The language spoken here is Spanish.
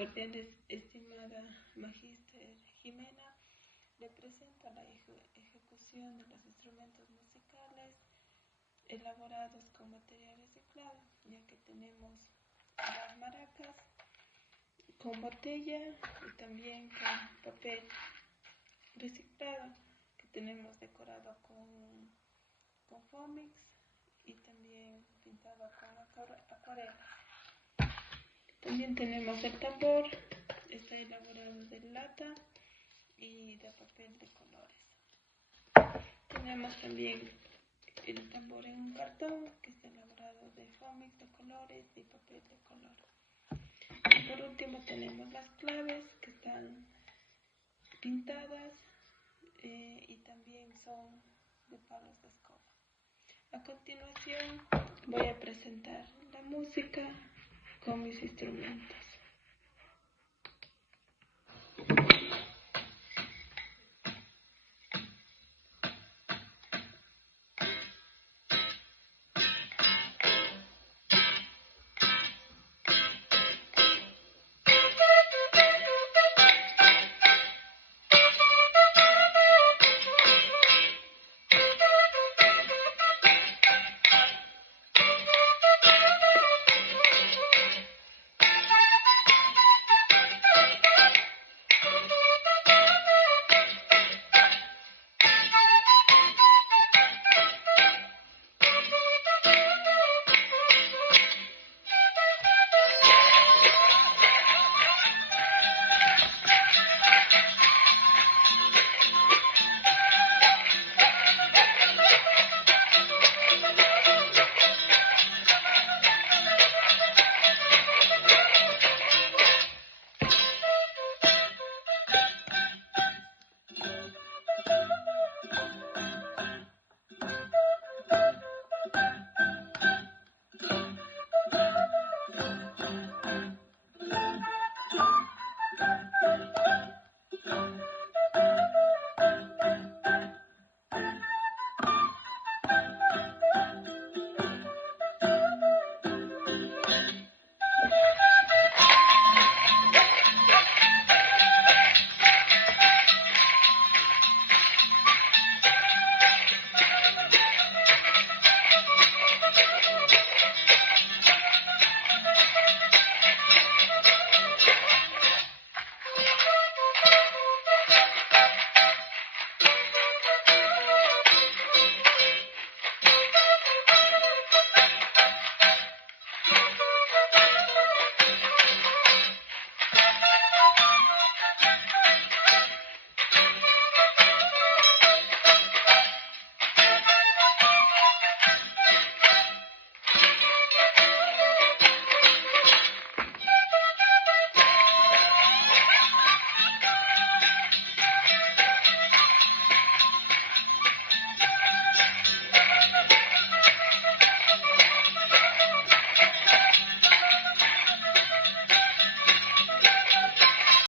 cordiales, estimada Magíster Jimena, le presento la ejecución de los instrumentos musicales elaborados con material reciclado, ya que tenemos las maracas con botella y también con papel reciclado, que tenemos decorado con Foamix y también pintado con acuarelas. También tenemos el tambor, está elaborado de lata y de papel de colores. Tenemos también el tambor en un cartón que está elaborado de Foamix de colores y papel de color. Y por último tenemos las claves que están pintadas y también son de palos de escoba. A continuación voy a presentar la música con mis instrumentos.